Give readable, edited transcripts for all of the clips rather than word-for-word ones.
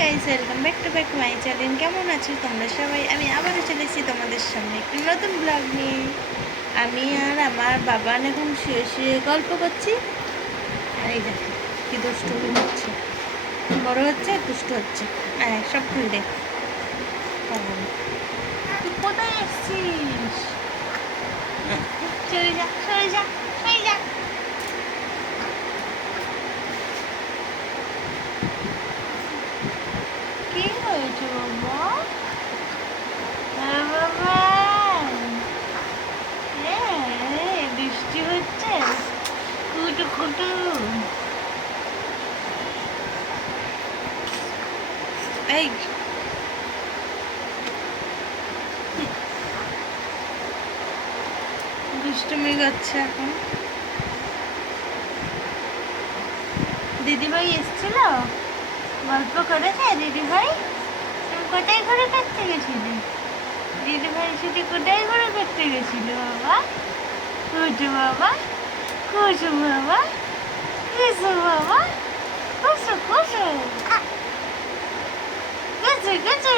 Guys, welcome back to my channel. কেমন আছো তোমরা সবাই? আমি আবারও চলে এসেছি তোমাদের সামনে একটি নতুন ব্লগ নিয়ে। আমি আর আমার বাবা এখন শুয়ে শুয়ে গল্প করছি। আর এই দেখো কি দুষ্টু হচ্ছে, বড় হচ্ছে দুষ্ট হচ্ছে। হ্যাঁ, সব খুলবে। তুই কোথায় এসছিস? চলে যা, সরে যা, সরে যা। কি হয়েছে বাবা? বাবা, বৃষ্টি হচ্ছে, কুটু কুটু। এই দুষ্টুমি করছে এখন। দিদিভাই এসেছিল, গল্প করেছে দিদিভাই। তুমি কোথায় ঘুরে করতে গেছিলে? দিদিভাই সাথে কোথায় ঘুরে করতে গেছিল বাবা? কুটু বাবা, কুসু বাবা, কুসু বাবা, কুসু কুসু, কুসু কুসু।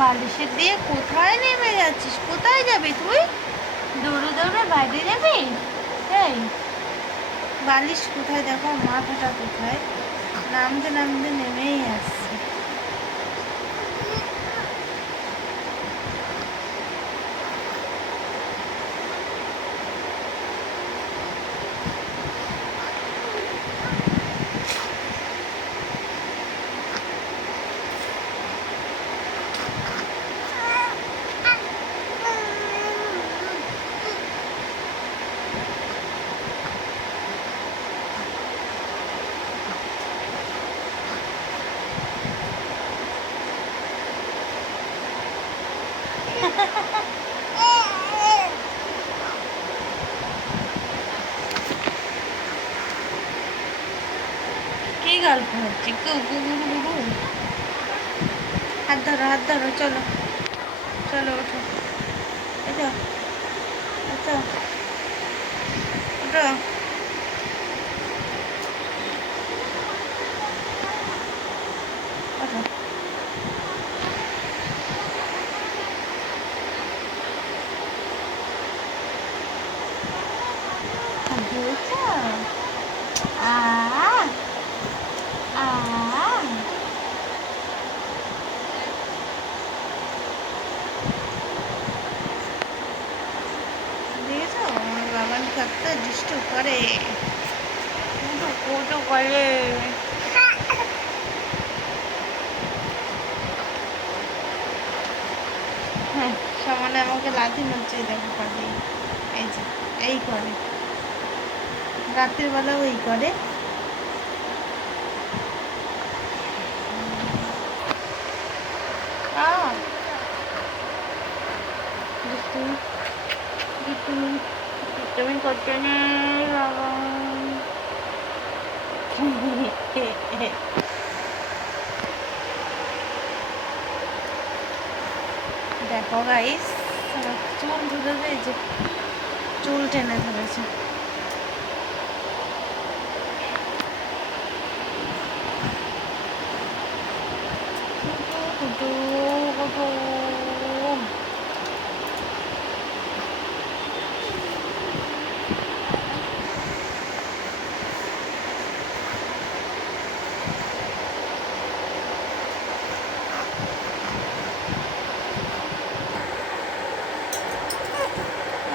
বালিশের দিয়ে কোথায় নেমে যাচ্ছিস? কোথায় যাবি তুই? দৌড়ে দৌড়ে বাইরে যাবি? এই বালিশ কোথায়? দেখো মাথাটা কোথায়, নামতে নামতে নেমেই আসছে। কি গল্প হচ্ছে? হাত ধরো, হাত ধরো, চলো চলো, ওঠো, ওঠো, ওঠো, ওঠো। ওঠো। ধরেছো? আ আ দেখেছো আমার বাবার কত দুষ্টু করে, কুটু কুটু করে। হ্যাঁ, সমানে আমাকে লাথি মারছে, দেখো করে। এই যে এই করে, রাতের বেলাও এই করে। দুষ্টুমি দুষ্টুমি দুষ্টুমি করতে নেই বাবা। দেখো গাইস, চুল ধরেছে, এই যে চুল টেনে ধরেছে। কুটু কুটু।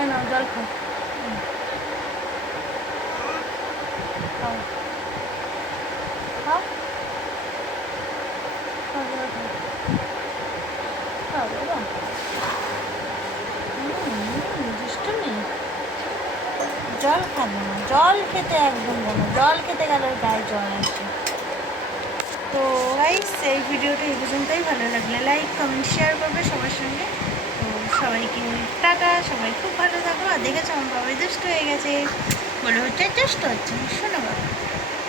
না, জল খাও, খাও, খাও, খাও, জল খাও। খাবে না, জল খেতে একদম বলো, জল খেতে গেলে ওর গায়ে জল আসে। তো গাইস এই ভিডিওটা এই পর্যন্তই, ভালো লাগলে লাইক কমেন্ট শেয়ার করবে সবার সঙ্গে। তো সবাইকে টাটা, সবাই খুব ভালো থাকো। আর দেখেছো আমার বাবাই দুষ্ট হয়ে গেছে, বলে হচ্ছে দুষ্ট হচ্ছে, শোনো বাবা।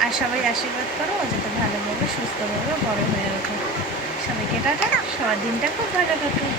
আর সবাই আশীর্বাদ করো ও যাতে ভালোভাবে সুস্থভাবে বড় হয়ে ওঠে। সবাইকে টাটা, সবার দিনটা খুব ভালো কাটুক।